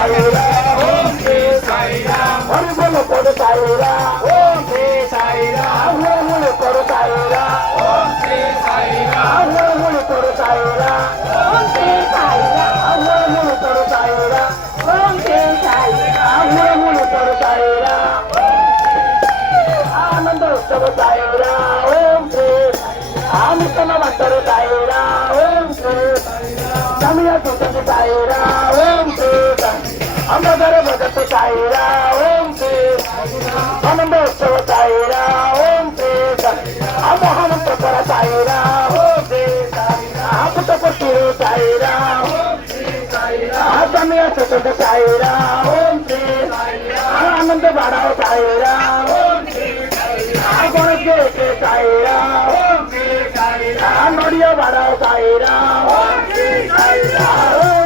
साईरा ओम श्री साईरा हरि बोलो करो साईरा ओम श्री साईरा मुळे करो साईरा ओम श्री साईरा मुळे करो साईरा ओम श्री साईरा मुळे करो साईरा ओम श्री साईरा मुळे करो साईरा आनंद उत्सव साईरा ओम श्री आमितन वाटर साईरा ओम श्री जमिया तुझे साईरा ओम श्री अमगर भगत साईरा ओम श्री आनंद उत्सव साईरा ओम श्री अमोहन प्रकार साईरा ओम श्री पुटपती साईरा ओम श्री जमिया तुझे साईरा ओम श्री आनंद बाड़ाव साईरा ओम श्री गणेश के साईरा ओम श्री नड़िया बाड़ाव साईरा ओम श्री साईरा